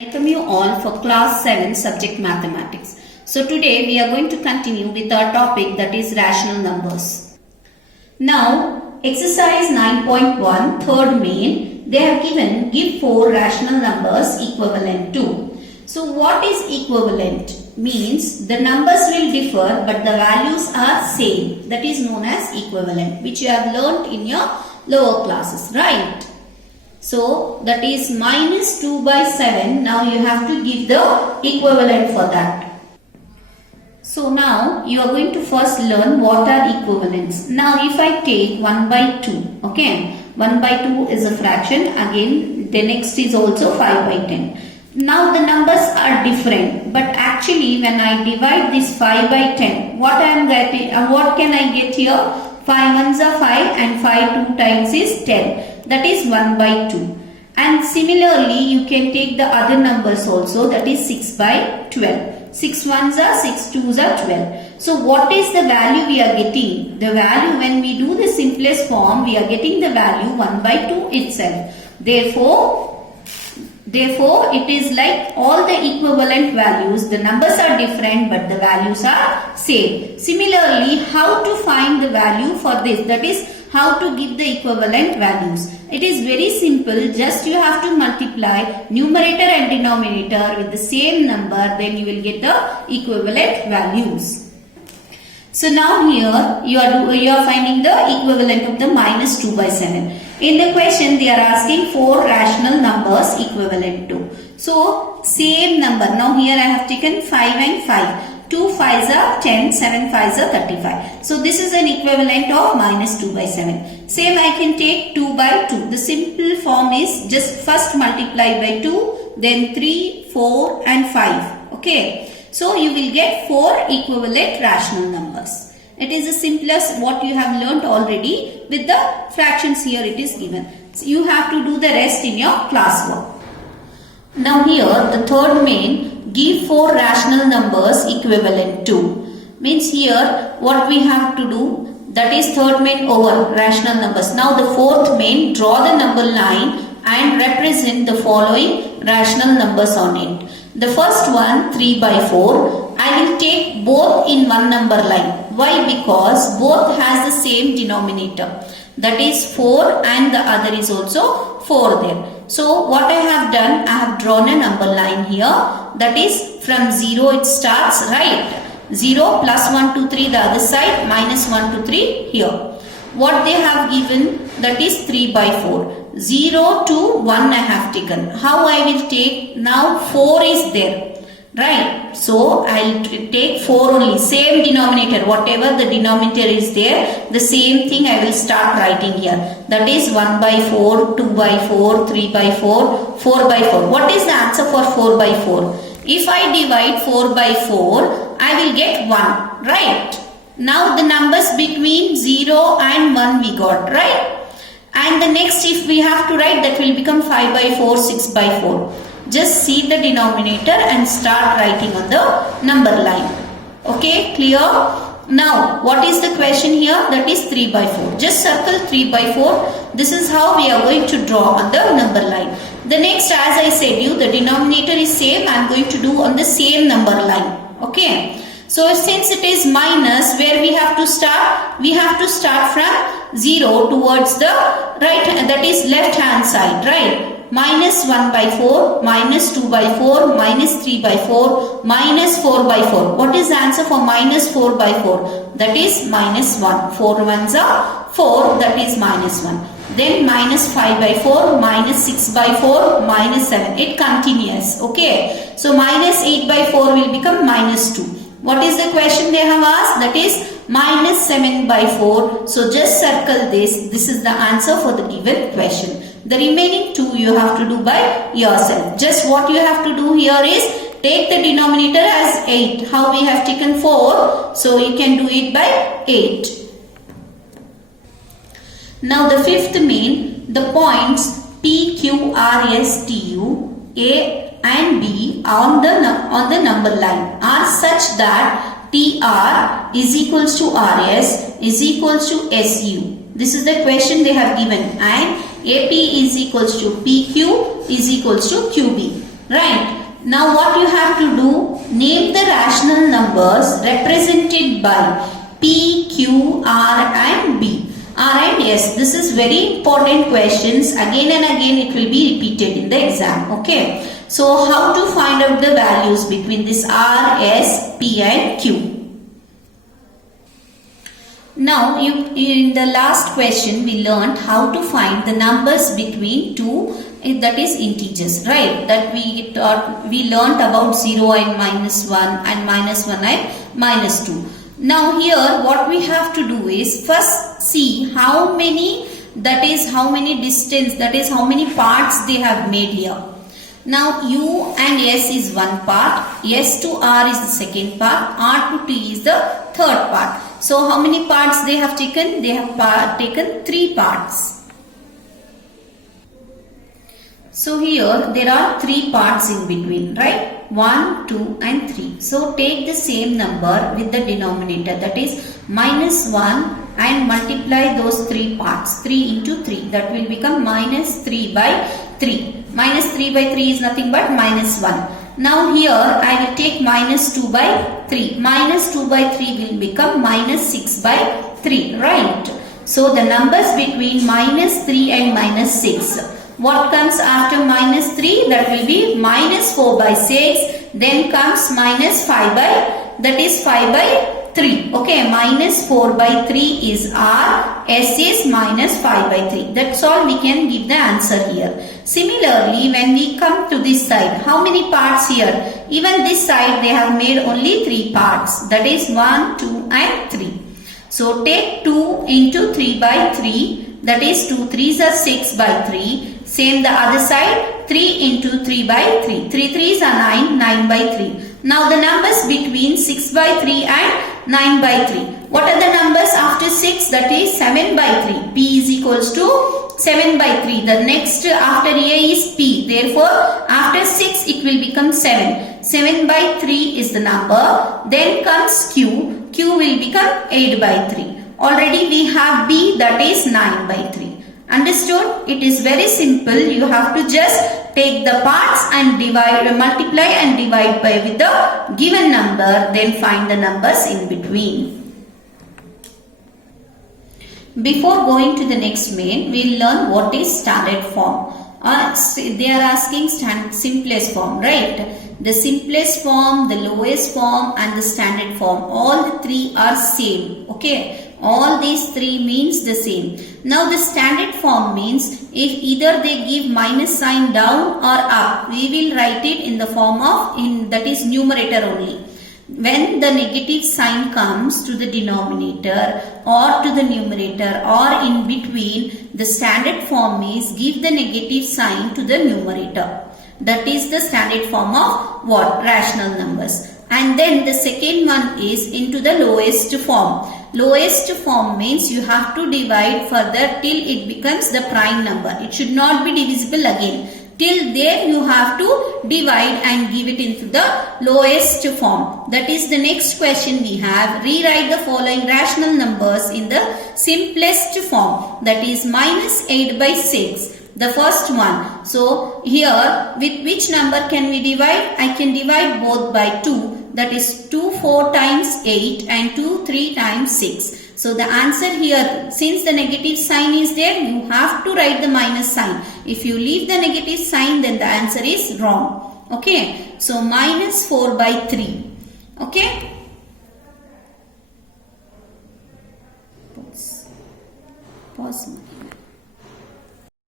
Welcome you all for class 7 subject mathematics. So today we are going to continue with our topic, that is rational numbers. Now exercise 9.1 third main, they have given give 4 rational numbers equivalent to. So what is equivalent? Means the numbers will differ but the values are same. That is known as equivalent, which you have learnt in your lower classes, right? So that is minus 2 by 7. Now you have to give the equivalent for that. So now you are going to first learn what are equivalents. Now if I take 1 by 2, okay, 1 by 2 is a fraction. Again the next is also 5 by 10. Now the numbers are different, but actually when I divide this 5 by 10, what I am getting, what can I get here? 5 ones are 5 and 5 2 times is 10. That is 1 by 2. And similarly, you can take the other numbers also, that is 6 by 12. 6 ones are 6 twos are 12. So what is the value we are getting? The value, when we do the simplest form, we are getting the value 1 by 2 itself. Therefore, it is like all the equivalent values, the numbers are different but the values are same. Similarly, how to find the value for this? That is how to give the equivalent values. It is very simple. Just you have to multiply numerator and denominator with the same number, then you will get the equivalent values. So now here you are finding the equivalent of the minus 2 by 7. In the question they are asking 4 rational numbers equivalent to. So same number. Now here I have taken 5 and 5. 2 5s are 10, 7 5s are 35. So this is an equivalent of minus 2 by 7. Same I can take 2 by 2. The simple form is just first multiply by 2, then 3, 4 and 5. Okay. So you will get 4 equivalent rational numbers. It is the simplest what you have learnt already. With the fractions here it is given. So you have to do the rest in your classwork. Now here the third main, give 4 rational numbers equivalent to. Means here what we have to do, that is third main over rational numbers. Now the fourth main, draw the number line and represent the following rational numbers on it. The first one 3 by 4. I will take both in one number line. Why? Because both has the same denominator. That is 4 and the other is also 4 there. So what I have done, I have drawn a number line here. That is from 0 it starts, right? 0 plus 1 2 3 the other side, minus 1 2 3 here. What they have given, that is 3 by 4. 0 to 1 I have taken. How I will take? Now 4 is there. Right, so I will take 4 only, same denominator, whatever the denominator is there, the same thing I will start writing here. That is 1 by 4, 2 by 4, 3 by 4, 4 by 4. What is the answer for 4 by 4? If I divide 4 by 4, I will get 1, right? Now the numbers between 0 and 1 we got, right? And the next if we have to write, that will become 5 by 4, 6 by 4. Just see the denominator and start writing on the number line. Okay, clear? Now, what is the question here? That is 3 by 4. Just circle 3 by 4. This is how we are going to draw on the number line. The next, as I said you, the denominator is same. I am going to do on the same number line. Okay. So, since it is minus, where we have to start? We have to start from 0 towards the right, that is left hand side, right? Minus 1 by 4, minus 2 by 4, minus 3 by 4, minus 4 by 4. What is the answer for minus 4 by 4? That is minus 1. 4 ones are 4, that is minus 1. Then minus 5 by 4, minus 6 by 4, minus 7. It continues. Okay. So minus 8 by 4 will become minus 2. What is the question they have asked? That is minus 7 by 4. So just circle this. This is the answer for the given question. The remaining 2 you have to do by yourself. Just what you have to do here is take the denominator as 8. How we have taken 4. So you can do it by 8. Now the fifth main, the points P, Q, R, S, T, U, A and B on the number line are such that TR is equals to RS is equals to SU. This is the question they have given, and AP is equals to PQ is equals to QB. Right. Now what you have to do, name the rational numbers represented by P, Q, R and B. R and S. This is very important questions. Again and again it will be repeated in the exam. Okay. So how to find out the values between this R, S, P and Q. Now in the last question we learned how to find the numbers between two, that is integers, right? That we learned about 0 and -1 and -1 and -2. Now here what we have to do is first see how many distance, that is how many parts they have made here. Now U and S is one part, S to R is the second part, R to T is the third part. So how many parts they have taken? They have taken 3 parts. So here there are 3 parts in between, right? 1, 2 and 3. So take the same number with the denominator, that is -1, and multiply those 3 parts. 3 into 3, that will become -3 by 3. -3 by 3 is nothing but -1. Now here I will take -2 by 3. -2 by 3 will become -6 by 3, right? So the numbers between -3 and -6. What comes after -3? That will be -4 by 6. Then comes -5 by, that is 5 by 3. Okay, -4 by 3 is R. S is -5 by 3. That's all we can give the answer here. Similarly, when we come to this side, how many parts here? Even this side they have made only 3 parts. That is 1, 2 and 3. So take 2 into 3 by 3. That is 2 3s are 6 by 3. Same the other side, 3 into 3 by 3. 3 3s are 9, 9 by 3. Now the numbers between 6 by 3 and 9 by 3. What are the numbers after 6? That is 7 by 3. P is equals to 7 by 3. The next after A is P. Therefore, after 6 it will become 7. 7 by 3 is the number. Then comes Q. Q will become 8 by 3. Already we have B, that is 9 by 3. Understood? It is very simple. You have to just take the parts and multiply and divide by with the given number, then find the numbers in between. Before going to the next main, we will learn what is standard form. They are asking simplest form, right? The simplest form, the lowest form and the standard form. All the 3 are same. Okay. All these 3 means the same. Now the standard form means if either they give minus sign down or up, we will write it in the form of, that is numerator only. When the negative sign comes to the denominator or to the numerator or in between, the standard form is give the negative sign to the numerator. That is the standard form of what? Rational numbers. And then the second one is into the lowest form. Lowest form means you have to divide further till it becomes the prime number. It should not be divisible again. Till there you have to divide and give it into the lowest form. That is the next question we have. Rewrite the following rational numbers in the simplest form. That is -8 by 6. The first one. So here with which number can we divide? I can divide both by 2. That is 2 4 times 8 and 2 3 times 6. So the answer here, since the negative sign is there, you have to write the minus sign. If you leave the negative sign, then the answer is wrong. Okay. So -4 by 3. Okay. Pause.